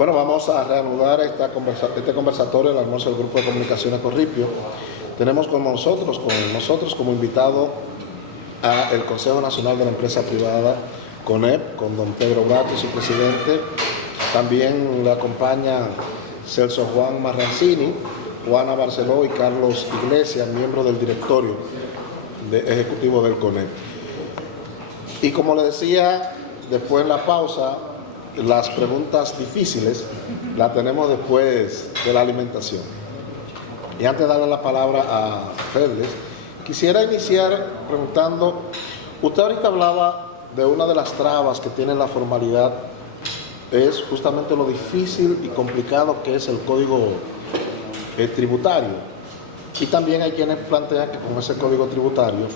Bueno, vamos a reanudar este conversatorio del almuerzo del Grupo de Comunicaciones Corripio. Tenemos con nosotros como invitado al Consejo Nacional de la Empresa Privada, CONEP, con don Pedro Bracho, su presidente. También le acompañan Celso Juan Marrancini, Juana Barceló y Carlos Iglesias, miembros del directorio ejecutivo del CONEP. Y como le decía, después de la pausa, las preguntas difíciles las tenemos después de la alimentación. Y antes de darle la palabra a Febles, quisiera iniciar preguntando, usted ahorita hablaba de una de las trabas que tiene la formalidad, es justamente lo difícil y complicado que es el código tributario. Y también hay quienes plantean que con ese código tributario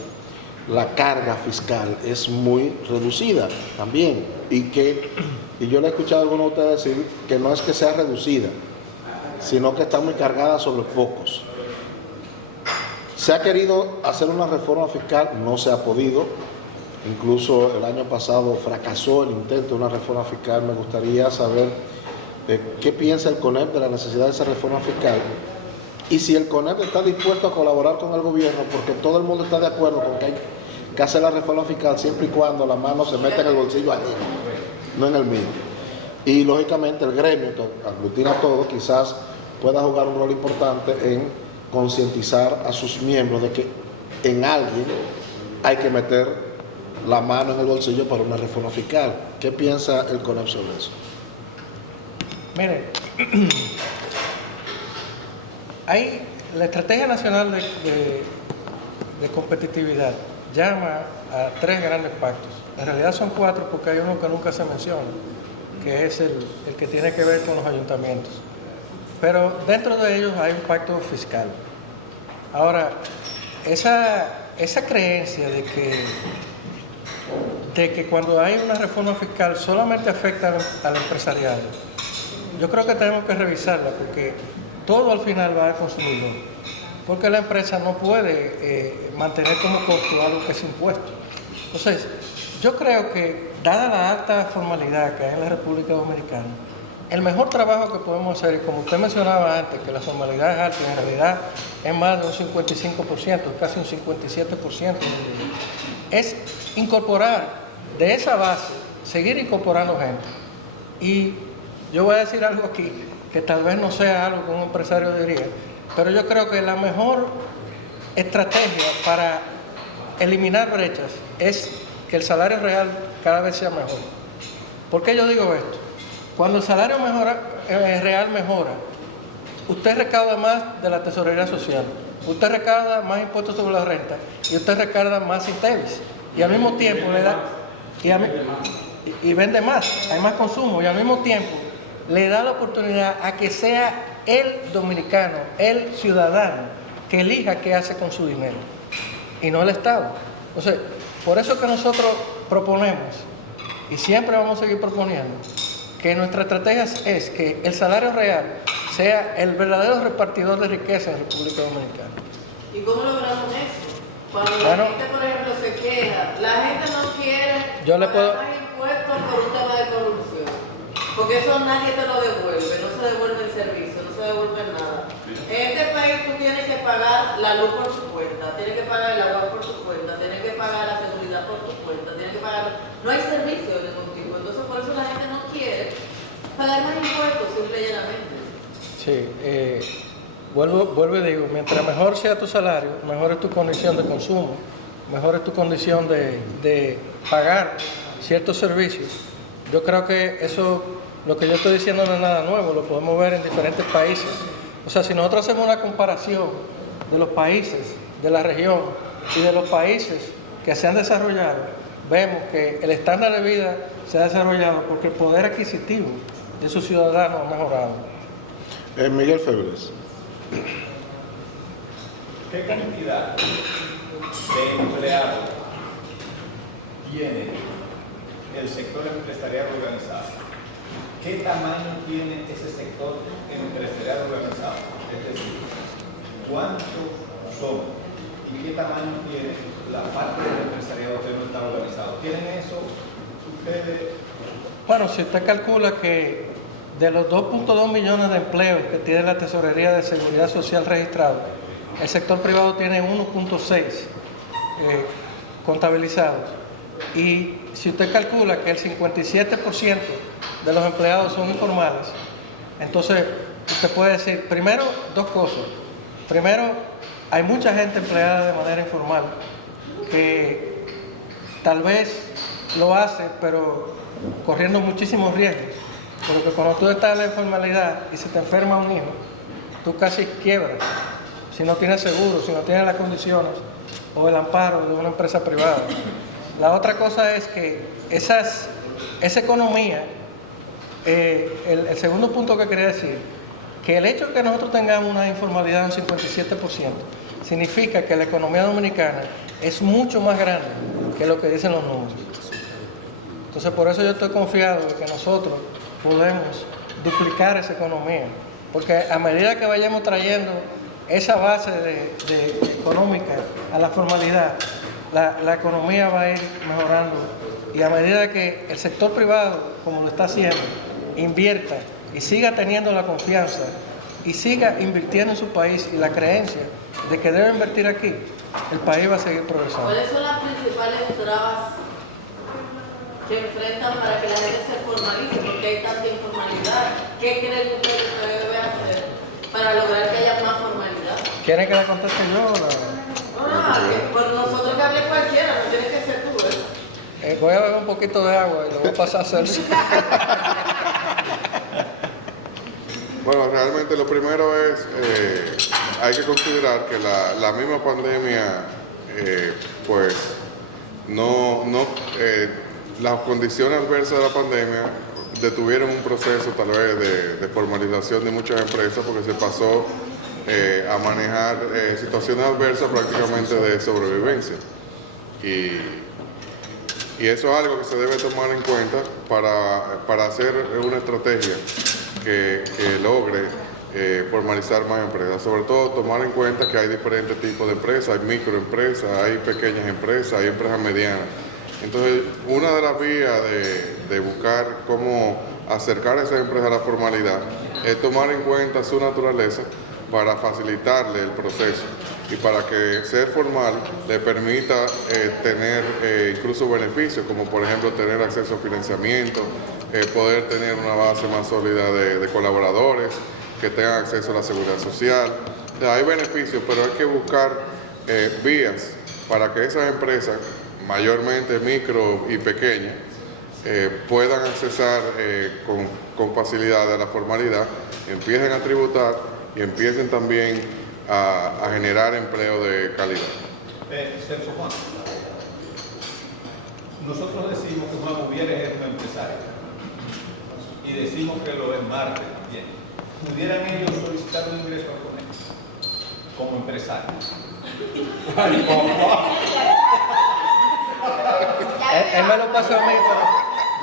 la carga fiscal es muy reducida también, y yo le he escuchado a algunos de ustedes decir que no es que sea reducida, sino que está muy cargada sobre pocos. Se ha querido hacer una reforma fiscal, no se ha podido, incluso el año pasado fracasó el intento de una reforma fiscal. Me gustaría saber qué piensa el CONEP de la necesidad de esa reforma fiscal, y si el CONEP está dispuesto a colaborar con el gobierno, porque todo el mundo está de acuerdo con que hay que hacer la reforma fiscal siempre y cuando la mano se meta en el bolsillo ajeno, no en el mío. Y lógicamente el gremio, que aglutina a todo, quizás pueda jugar un rol importante en concientizar a sus miembros de que en alguien hay que meter la mano en el bolsillo para una reforma fiscal. ¿Qué piensa el CONEP sobre eso? Mire, hay la Estrategia Nacional de Competitividad llama a 3 grandes pactos. En realidad son 4 porque hay uno que nunca se menciona, que es el que tiene que ver con los ayuntamientos. Pero dentro de ellos hay un pacto fiscal. Ahora, esa creencia de que cuando hay una reforma fiscal solamente afecta al empresariado, yo creo que tenemos que revisarla, porque todo al final va al consumidor, porque la empresa no puede mantener como costo algo que es impuesto. Entonces, yo creo que, dada la alta formalidad que hay en la República Dominicana, el mejor trabajo que podemos hacer, y como usted mencionaba antes, que la formalidad es alta, en realidad es más de un 55%, casi un 57%, es incorporar de esa base, seguir incorporando gente. Y yo voy a decir algo aquí, que tal vez no sea algo que un empresario diría, pero yo creo que la mejor estrategia para eliminar brechas es que el salario real cada vez sea mejor. ¿Por qué yo digo esto? Cuando el salario real mejora, usted recauda más de la tesorería social, usted recauda más impuestos sobre la renta y usted recauda más ITEVIS, y al mismo tiempo le da y vende más, hay más consumo, y al mismo tiempo le da la oportunidad a que sea el dominicano, el ciudadano, que elija qué hace con su dinero, y no el Estado. Entonces, por eso que nosotros proponemos, y siempre vamos a seguir proponiendo, que nuestra estrategia es que el salario real sea el verdadero repartidor de riqueza en República Dominicana. ¿Y cómo logramos eso? Cuando la gente, por ejemplo, se queja, la gente no quiere pagar más impuestos por un tema de corrupción, porque eso nadie te lo devuelve, no se devuelve el servicio, no se devuelve nada. En este país tú tienes que pagar la luz por tu cuenta, tienes que pagar el agua por tu cuenta, tienes que pagar la seguridad por tu cuenta, tienes que pagar... No hay servicio de ningún tipo, entonces por eso la gente no quiere pagar más impuestos, simple y llanamente. Sí, vuelvo y digo, mientras mejor sea tu salario, mejor es tu condición de consumo, mejor es tu condición de pagar ciertos servicios. Yo creo que eso, lo que yo estoy diciendo no es nada nuevo, lo podemos ver en diferentes países. O sea, si nosotros hacemos una comparación de los países de la región y de los países que se han desarrollado, vemos que el estándar de vida se ha desarrollado porque el poder adquisitivo de sus ciudadanos ha mejorado. Miguel Febles. ¿Qué cantidad de empleados tiene el sector empresarial organizado? ¿Qué tamaño tiene ese sector empresarial organizado? Es decir, ¿cuántos son? ¿Y qué tamaño tiene la parte del empresariado que no está organizado? ¿Tienen eso ustedes? Bueno, si usted calcula que de los 2.2 millones de empleos que tiene la Tesorería de Seguridad Social registrado, el sector privado tiene 1.6 contabilizados. Y si usted calcula que el 57% de los empleados son informales, entonces usted puede decir, primero, dos cosas. Primero, hay mucha gente empleada de manera informal que tal vez lo hace, pero corriendo muchísimos riesgos. Porque cuando tú estás en la informalidad y se te enferma un hijo, tú casi quiebras si no tienes seguro, si no tienes las condiciones o el amparo de una empresa privada. La otra cosa es que esa economía, el segundo punto que quería decir, que el hecho de que nosotros tengamos una informalidad de un 57% significa que la economía dominicana es mucho más grande que lo que dicen los números. Entonces, por eso yo estoy confiado de que nosotros podemos duplicar esa economía, porque a medida que vayamos trayendo esa base económica a la formalidad, la economía va a ir mejorando, y a medida que el sector privado, como lo está haciendo, invierta y siga teniendo la confianza y siga invirtiendo en su país y la creencia de que debe invertir aquí, el país va a seguir progresando. ¿Cuáles son las principales trabas que enfrentan para que la gente se formalice? Porque hay tanta informalidad. ¿Qué creen ustedes que se debe hacer para lograr que haya más formalidad? ¿Quieren que la conteste yo? Por nosotros que hable cualquiera, no tiene que ser tú, voy a beber un poquito de agua y lo voy a pasar a hacer. Bueno, realmente lo primero es, hay que considerar que la misma pandemia, pues, las condiciones adversas de la pandemia detuvieron un proceso tal vez de formalización de muchas empresas, porque se pasó a manejar situaciones adversas prácticamente de sobrevivencia. Y eso es algo que se debe tomar en cuenta para hacer una estrategia que logre formalizar más empresas. Sobre todo tomar en cuenta que hay diferentes tipos de empresas, hay microempresas, hay pequeñas empresas, hay empresas medianas. Entonces, una de las vías de buscar cómo acercar a esas empresas a la formalidad es tomar en cuenta su naturaleza para facilitarle el proceso y para que ser formal le permita tener incluso beneficios, como por ejemplo tener acceso a financiamiento, poder tener una base más sólida de colaboradores, que tengan acceso a la seguridad social. O sea, hay beneficios, pero hay que buscar vías para que esas empresas, mayormente micro y pequeñas, puedan accesar con facilidad a la formalidad, empiecen a tributar y empiecen también a generar empleo de calidad. Sergio Juan, nosotros decimos que Juan Gutiérrez es un empresario y decimos que lo es Marte también. ¿Pudieran ellos solicitar un ingreso al CONEX como empresarios? Él me lo pasó a mí, pero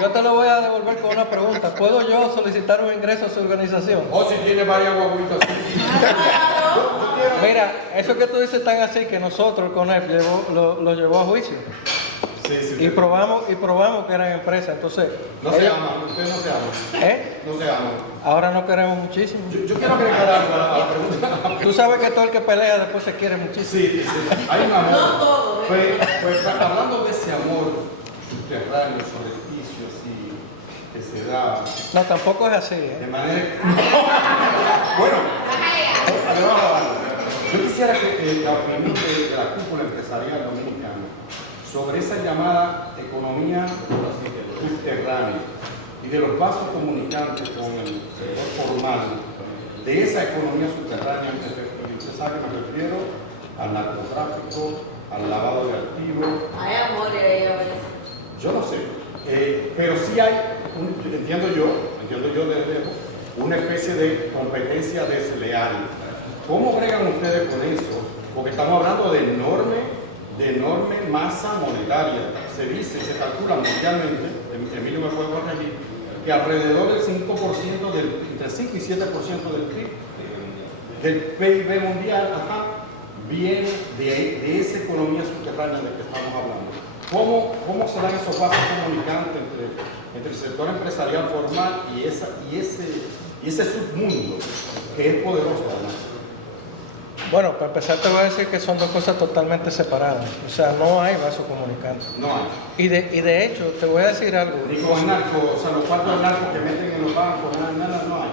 yo te lo voy a devolver con una pregunta. ¿Puedo yo solicitar un ingreso a su organización? O si tiene varias guaguitas. Mira, eso que tú dices tan así que nosotros, el CONEP, lo llevó a juicio. Sí, y probamos que eran empresas. Entonces, no se aman, ustedes no se aman. No se aman. Ahora no queremos muchísimo. Yo quiero agregar algo a la pregunta. Tú sabes que todo el que pelea después se quiere muchísimo. Sí. Hay un amor. No todo, Pues hablando de ese amor subterráneo, sobreficio, así, que se da. No, tampoco es así. De manera. Bueno, yo quisiera que la opinión de la cúpula empresarial dominicana sobre esa llamada economía subterránea y de los vasos comunicantes con el sector formal de esa economía subterránea. Usted sabe que me refiero al narcotráfico, al lavado de activos. Hay amor ahí a veces. Yo no sé, pero sí hay, entiendo yo desde lejos, una especie de competencia desleal. ¿Cómo bregan ustedes con eso? Porque estamos hablando de enorme masa monetaria. Se calcula mundialmente, Emilio me puede corregir, que alrededor del 5%, entre 5 y 7% del PIB mundial, viene de esa economía subterránea de que estamos hablando. ¿Cómo se dan esos vasos comunicantes entre entre el sector empresarial formal y ese submundo que es poderoso, ¿no? Bueno, para empezar te voy a decir que son dos cosas totalmente separadas. O sea, no hay vaso comunicante. No hay. Y de hecho, te voy a decir algo. Ni con narco, o sea, los cuartos de narco que meten en los bancos, nada, no hay.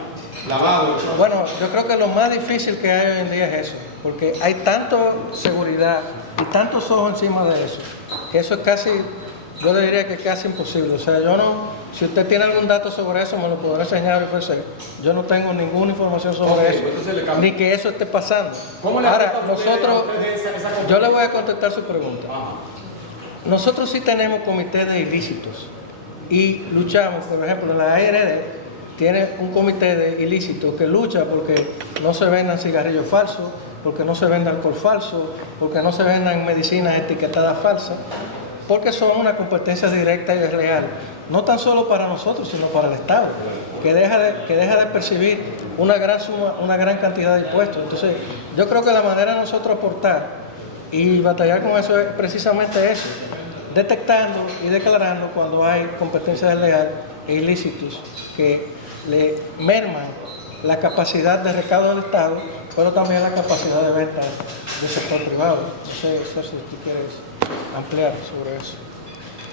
Lavado. Bueno, yo creo que lo más difícil que hay hoy en día es eso. Porque hay tanta seguridad y tantos ojos encima de eso, que eso es casi, yo le diría que es casi imposible. O sea, yo no, si usted tiene algún dato sobre eso, me lo podrá enseñar y ofrecer. Yo no tengo ninguna información sobre eso, ni que eso esté pasando. Ahora, nosotros, yo le voy a contestar su pregunta. Nosotros sí tenemos comité de ilícitos y luchamos, por ejemplo, la ARD tiene un comité de ilícitos que lucha porque no se vendan cigarrillos falsos, porque no se venda alcohol falso, porque no se vendan medicinas etiquetadas falsas, porque son una competencia directa y real, no tan solo para nosotros, sino para el Estado, que deja de percibir una gran suma, una gran cantidad de impuestos. Entonces, yo creo que la manera de nosotros aportar y batallar con eso es precisamente eso, detectando y declarando cuando hay competencia desleal e ilícitos que le merman la capacidad de recaudo del Estado, pero también la capacidad de venta del sector privado. No sé, Sergio, si tú quieres ampliar sobre eso.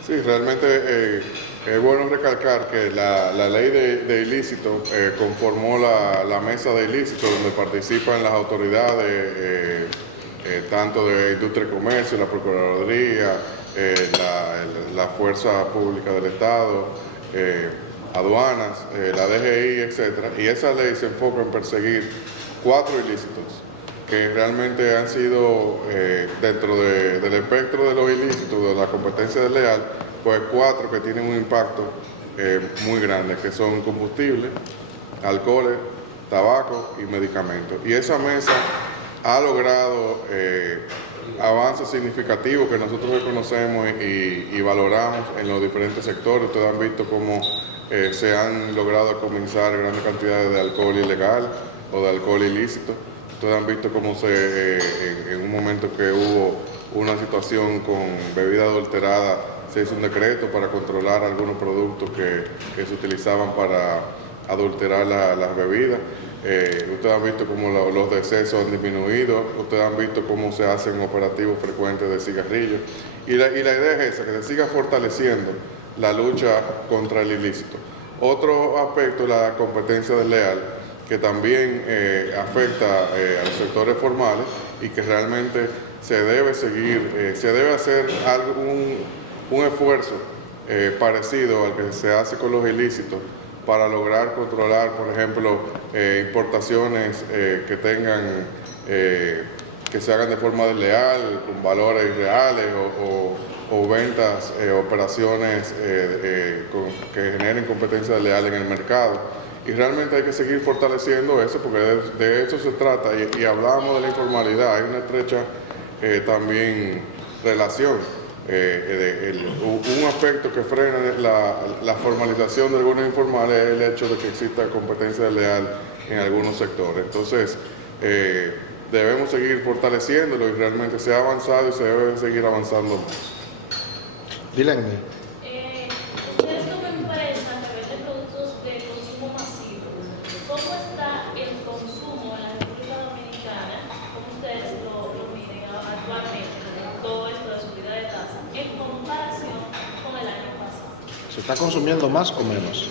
Sí, realmente es bueno recalcar que la ley de ilícito conformó la mesa de ilícitos donde participan las autoridades, tanto de Industria y Comercio, la Procuraduría, la Fuerza Pública del Estado, aduanas, la DGI, etc. Y esa ley se enfoca en perseguir 4 ilícitos que realmente han sido, dentro del espectro de los ilícitos, de la competencia desleal, pues 4 que tienen un impacto muy grande, que son combustibles, alcoholes, tabaco y medicamentos. Y esa mesa ha logrado avances significativos que nosotros reconocemos y valoramos en los diferentes sectores. Ustedes han visto cómo se han logrado comenzar grandes cantidades de alcohol ilegal o de alcohol ilícito. Ustedes han visto cómo en un momento que hubo una situación con bebida adulterada, se hizo un decreto para controlar algunos productos que se utilizaban para adulterar las bebidas. Ustedes han visto cómo los decesos han disminuido, ustedes han visto cómo se hacen operativos frecuentes de cigarrillos. Y la idea es esa, que se siga fortaleciendo la lucha contra el ilícito. Otro aspecto es la competencia desleal, que también afecta a los sectores formales y que realmente se debe seguir, se debe hacer un esfuerzo parecido al que se hace con los ilícitos para lograr controlar, por ejemplo, importaciones que se hagan de forma desleal, con valores irreales o ventas, operaciones que generen competencia desleal en el mercado. Y realmente hay que seguir fortaleciendo eso porque de eso se trata y hablamos de la informalidad, hay una estrecha también relación. Un aspecto que frena la formalización de algunos informales es el hecho de que exista competencia desleal en algunos sectores. Entonces, debemos seguir fortaleciéndolo y realmente se ha avanzado y se debe seguir avanzando más. Dylan. Ustedes como empresa que venden productos de consumo masivo, ¿cómo está el consumo en la República Dominicana? ¿Cómo ustedes lo miden actualmente con todo esto de subida de tasas en comparación con el año pasado? ¿Se está consumiendo más o menos?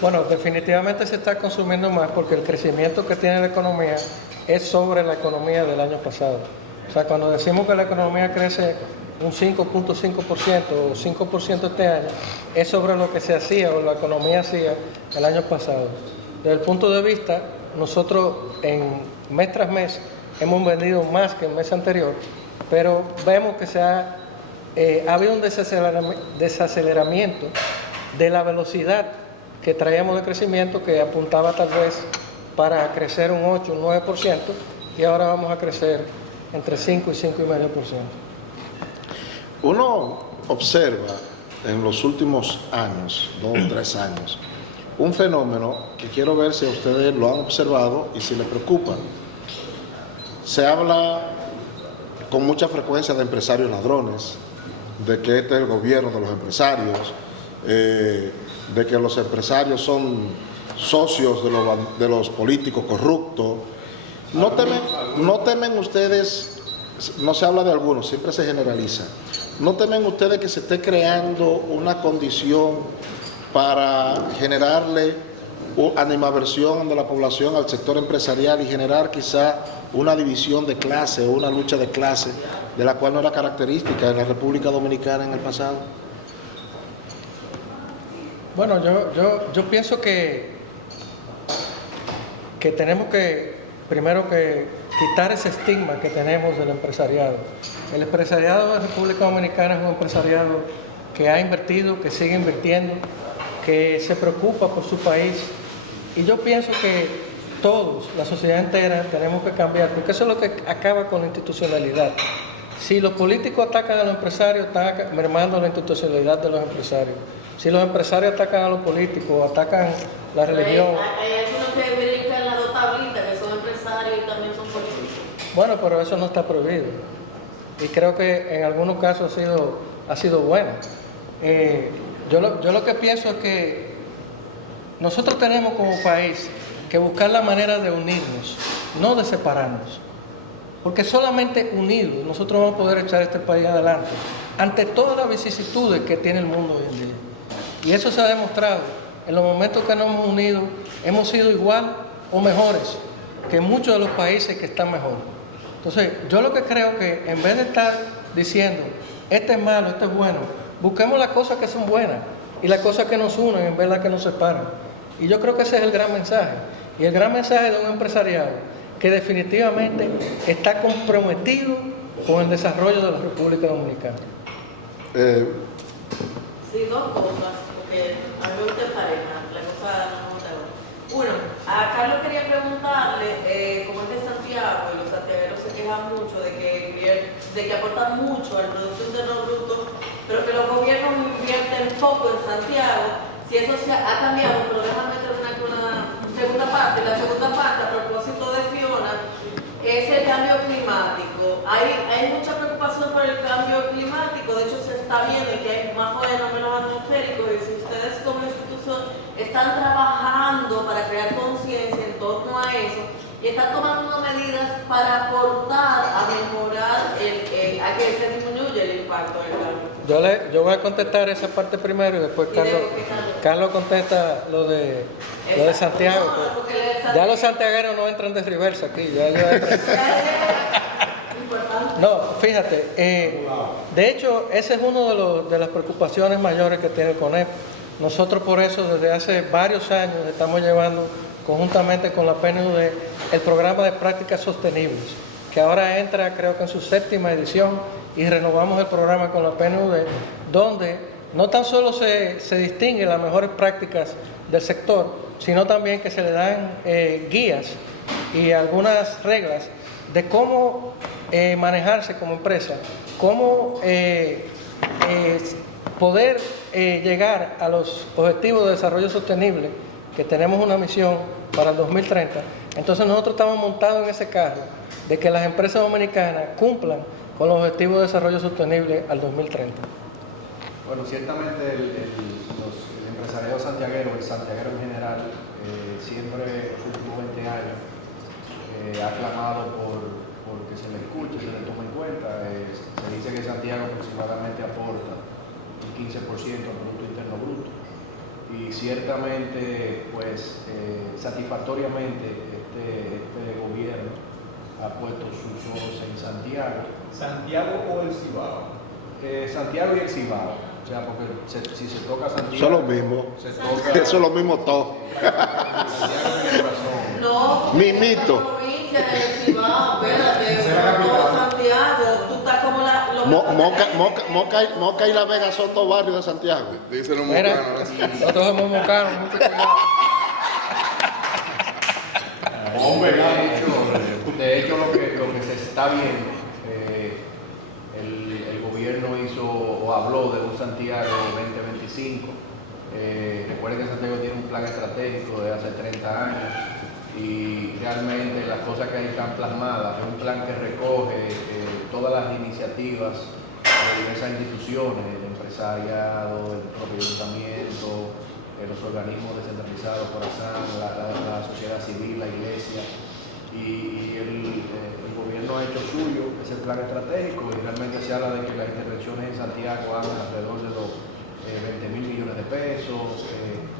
Bueno, definitivamente se está consumiendo más porque el crecimiento que tiene la economía es sobre la economía del año pasado. O sea, cuando decimos que la economía crece un 5.5% o 5% este año, es sobre lo que se hacía o la economía hacía el año pasado. Desde el punto de vista, nosotros en mes tras mes hemos vendido más que el mes anterior, pero vemos que ha habido un desaceleramiento de la velocidad que traíamos de crecimiento, que apuntaba tal vez para crecer un 8, un 9%, y ahora vamos a crecer entre 5 y 5,5%. Uno observa en los últimos años, 2 o 3 años, un fenómeno que quiero ver si ustedes lo han observado y si les preocupa. Se habla con mucha frecuencia de empresarios ladrones, de que este es el gobierno de los empresarios, de que los empresarios son socios de los políticos corruptos. ¿No temen ustedes, no se habla de algunos, siempre se generaliza, no temen ustedes que se esté creando una condición para generarle animadversión de la población al sector empresarial y generar quizá una división de clase o una lucha de clase de la cual no era característica en la República Dominicana en el pasado? Bueno, yo pienso que tenemos que primero que quitar ese estigma que tenemos del empresariado. El empresariado de la República Dominicana es un empresariado que ha invertido, que sigue invirtiendo, que se preocupa por su país. Y yo pienso que todos, la sociedad entera, tenemos que cambiar, porque eso es lo que acaba con la institucionalidad. Si los políticos atacan a los empresarios, están mermando la institucionalidad de los empresarios. Si los empresarios atacan a los políticos, atacan la religión. Hay algunos que brincan las dos tablitas, que son empresarios y también son políticos. Bueno, pero eso no está prohibido. Y creo que en algunos casos ha sido bueno. Yo lo que pienso es que nosotros tenemos como país que buscar la manera de unirnos, no de separarnos. Porque solamente unidos nosotros vamos a poder echar este país adelante ante todas las vicisitudes que tiene el mundo hoy en día. Y eso se ha demostrado. En los momentos que nos hemos unido, hemos sido igual o mejores que muchos de los países que están mejor. Entonces, yo lo que creo que en vez de estar diciendo, este es malo, este es bueno, busquemos las cosas que son buenas y las cosas que nos unen en vez de las que nos separan. Y yo creo que ese es el gran mensaje. Y el gran mensaje de un empresariado que definitivamente está comprometido con el desarrollo de la República Dominicana. Sí, dos cosas, porque a mí me gusta pareja, la cosa no me gusta. Uno, a Carlos quería preguntarle, como es de Santiago, y los santiagueros se quejan mucho de que aportan mucho al Producto Interno Bruto, pero que los gobiernos invierten poco en Santiago. Si eso se ha cambiado, pero déjame meter una segunda parte. La segunda parte, a propósito de Fiona, es el cambio climático. Hay mucha preocupación por el cambio climático. De hecho, se está viendo que hay más fenómenos atmosféricos, y si ustedes como institución están trabajando para crear conciencia en torno a eso y están tomando medidas para aportar a mejorar a que se disminuya el impacto del cambio. Yo voy a contestar esa parte primero y después Carlos contesta lo de Santiago. Ya los santiagueros no entran de reversa aquí. No, fíjate, de hecho, ese es uno de las preocupaciones mayores que tiene el CONEP. Nosotros por eso desde hace varios años estamos llevando conjuntamente con la PNUD el programa de prácticas sostenibles, que ahora entra creo que en su 7ª edición, y renovamos el programa con la PNUD, donde no tan solo se distinguen las mejores prácticas del sector, sino también que se le dan guías y algunas reglas de cómo manejarse como empresa, cómo poder llegar a los objetivos de desarrollo sostenible, que tenemos una misión para el 2030. Entonces nosotros estamos montados en ese carro de que las empresas dominicanas cumplan con los objetivos de desarrollo sostenible al 2030. Bueno, ciertamente el empresariado santiaguero, el santiaguero en general, siempre en los últimos 20 años ha clamado por que se le escuche, se le tome en cuenta. Se dice que Santiago aproximadamente aporta un 15% al Producto Interno Bruto, y ciertamente, pues, satisfactoriamente este gobierno ha puesto sus ojos en Santiago. ¿Santiago o el Cibao? Santiago y el Cibao. O sea, porque si se toca Santiago... Son lo mismo. Eso es lo mismo todo. Santiago tiene razón. No, Mimito. provincia del Cibao, espérate, Santiago, tú estás como Moca y La Vega son dos barrios de Santiago. Dicen los Mira, mocanos. nosotros somos mocanos, mucho cuidado. De hecho, lo que se está viendo, el gobierno hizo o habló de un Santiago 2025. Recuerden que Santiago tiene un plan estratégico de hace 30 años, y realmente las cosas que ahí están plasmadas es un plan que recoge todas las iniciativas de diversas instituciones, de empresariado, el propio ayuntamiento, los organismos descentralizados, Corazán, la sociedad civil, la iglesia, y el gobierno ha hecho suyo ese plan estratégico, y realmente se habla de que las intervenciones en Santiago andan alrededor de los 20.000 millones de pesos.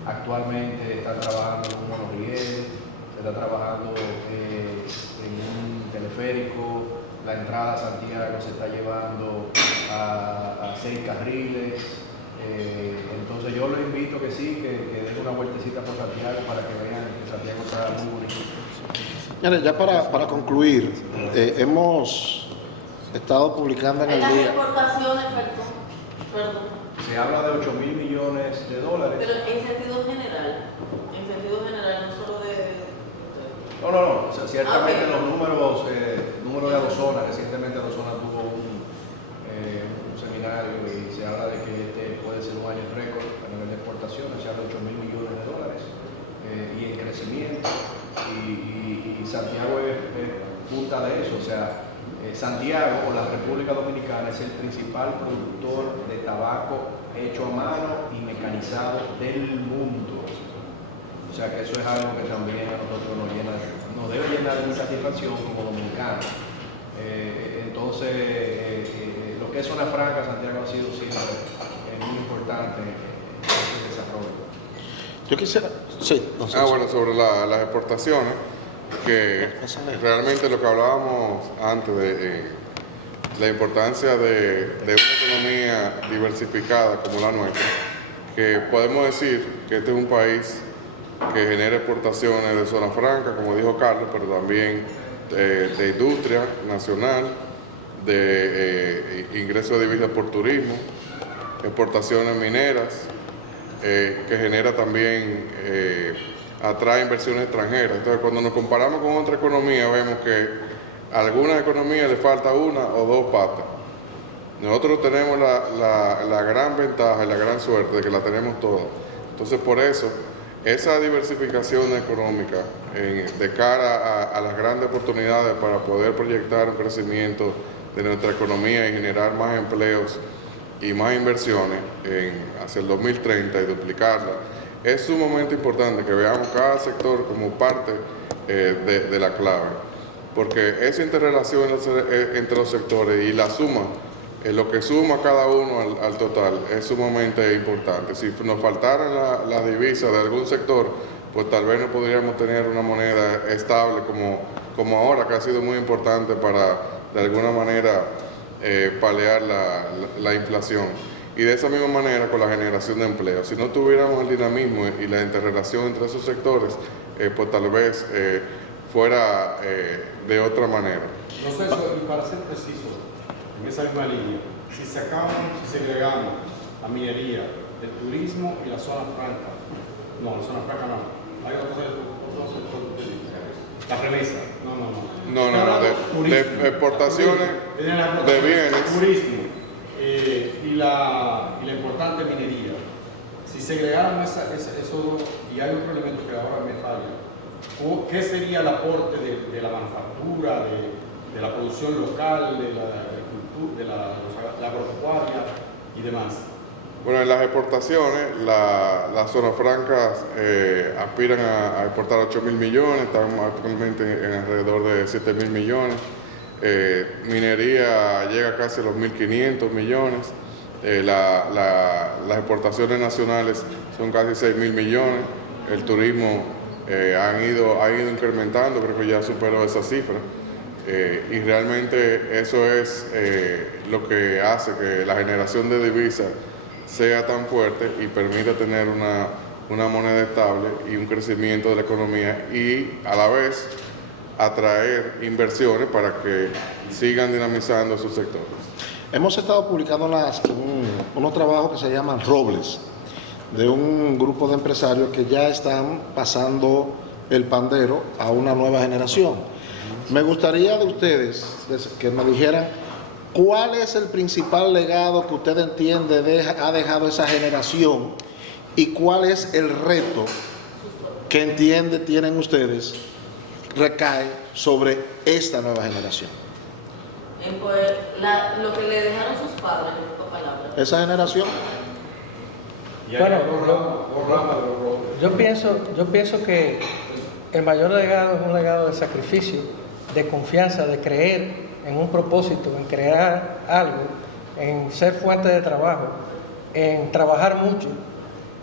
Actualmente están trabajando en un monorriel, se está trabajando en un teleférico, la entrada a Santiago se está llevando a 6 carriles. Entonces yo los invito que sí, que den una vueltecita por Santiago para que vean que Santiago está muy bonito. Mire, ya para concluir, hemos estado publicando en el las día. exportaciones, perdón. Se habla de 8.000 millones de dólares. Pero en sentido general, no solo de... No, o sea, ciertamente Okay. los números de Adozona, recientemente Adozona tuvo un seminario y se habla de que este puede ser un año récord a nivel de exportaciones, se habla de 8.000 millones de dólares y en crecimiento, y Santiago es punta de eso. O sea, Santiago o la República Dominicana es el principal productor de tabaco hecho a mano y mecanizado del mundo. O sea que eso es algo que también a nosotros nos debe llenar de satisfacción como dominicanos. Entonces, lo que es zona franca, Santiago ha sido siempre muy importante en ese desarrollo. Yo quisiera... Sí, no sé. Bueno, sobre las exportaciones, que realmente lo que hablábamos antes de la importancia de una economía diversificada como la nuestra, que podemos decir que este es un país que genera exportaciones de zona franca, como dijo Carlos, pero también de industria nacional, de ingresos de divisas por turismo, exportaciones mineras, que genera también, atrae inversiones extranjeras. Entonces, cuando nos comparamos con otra economía, vemos que a algunas economías le falta una o dos patas. Nosotros tenemos la gran ventaja y la gran suerte de que la tenemos todas. Entonces, por eso, esa diversificación económica de cara a las grandes oportunidades para poder proyectar un crecimiento de nuestra economía y generar más empleos y más inversiones hacia el 2030 y duplicarla, es sumamente importante que veamos cada sector como parte de la clave, porque esa interrelación entre los sectores y la suma, lo que suma cada uno al total, es sumamente importante. Si nos faltaran las divisas de algún sector, pues tal vez no podríamos tener una moneda estable como ahora, que ha sido muy importante para, de alguna manera, paliar la inflación. Y de esa misma manera con la generación de empleo. Si no tuviéramos el dinamismo y la interrelación entre esos sectores, pues tal vez fuera de otra manera. No sé, y para ser preciso, en esa misma línea, si segregamos la minería, el turismo y la zona franca, no, la zona franca no, hay otra cosa la premisa, No, de exportaciones de bienes. Turismo y la importante minería. Si segregáramos eso, y hay otro elemento que ahora me falla, ¿qué sería el aporte de la manufactura, de la producción local, de la agropecuaria y demás? Bueno, en las exportaciones, las zonas francas aspiran a exportar 8.000 millones, están actualmente en alrededor de 7.000 millones. Minería llega casi a los 1.500 millones. Las exportaciones nacionales son casi 6.000 millones. El turismo ha ido incrementando, creo que ya superó esa cifra. Y realmente eso es lo que hace que la generación de divisas sea tan fuerte y permita tener una moneda estable y un crecimiento de la economía, y a la vez atraer inversiones para que sigan dinamizando sus sectores. Hemos estado publicando unos trabajos que se llaman Robles, de un grupo de empresarios que ya están pasando el pandero a una nueva generación. Me gustaría de ustedes que me dijeran cuál es el principal legado que usted entiende ha dejado esa generación y cuál es el reto que entiende tienen ustedes recae sobre esta nueva generación. Pues lo que le dejaron sus padres, palabra. Esa generación. Bueno, yo pienso que el mayor legado es un legado de sacrificio, de confianza, de creer en un propósito, en crear algo, en ser fuente de trabajo, en trabajar mucho,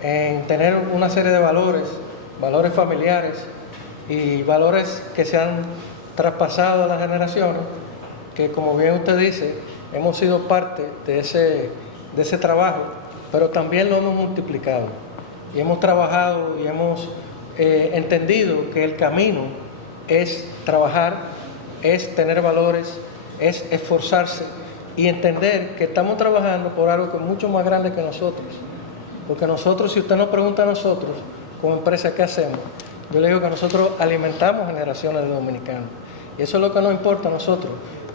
en tener una serie de valores familiares y valores que se han traspasado a las generaciones, que como bien usted dice, hemos sido parte de ese trabajo, pero también lo hemos multiplicado y hemos trabajado y hemos entendido que el camino es trabajar, es tener valores, es esforzarse y entender que estamos trabajando por algo que es mucho más grande que nosotros. Porque nosotros, si usted nos pregunta a nosotros, como empresa, ¿qué hacemos? Yo le digo que nosotros alimentamos generaciones de dominicanos. Y eso es lo que nos importa a nosotros.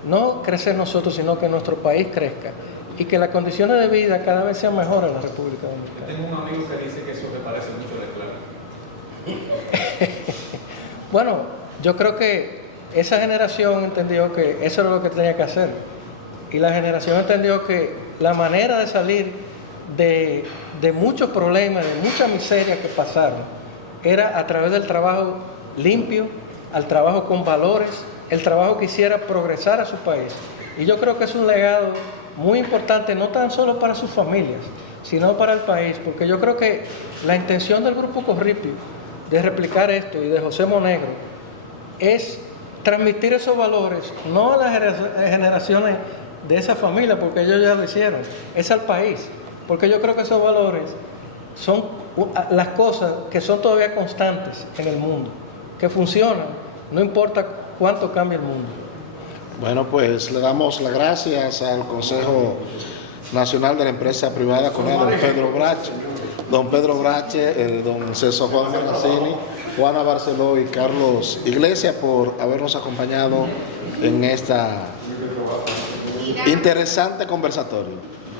No crecer nosotros, sino que nuestro país crezca y que las condiciones de vida cada vez sean mejores en la República Dominicana. Tengo un amigo que dice que eso le parece mucho de claro. Bueno, yo creo que esa generación entendió que eso era lo que tenía que hacer. Y la generación entendió que la manera de salir de muchos problemas, de mucha miseria que pasaron, era a través del trabajo limpio, al trabajo con valores, el trabajo que hiciera progresar a su país. Y yo creo que es un legado muy importante, no tan solo para sus familias, sino para el país, porque yo creo que la intención del Grupo Corripio de replicar esto y de José Monegro es transmitir esos valores, no a las generaciones de esa familia, porque ellos ya lo hicieron, es al país, porque yo creo que esos valores son las cosas que son todavía constantes en el mundo, que funcionan, no importa cuánto cambie el mundo. Bueno, pues le damos las gracias al Consejo Nacional de la Empresa Privada con don Pedro Brache, don César Juan Marcassini, Juana Barceló y Carlos Iglesias por habernos acompañado en esta interesante conversatorio.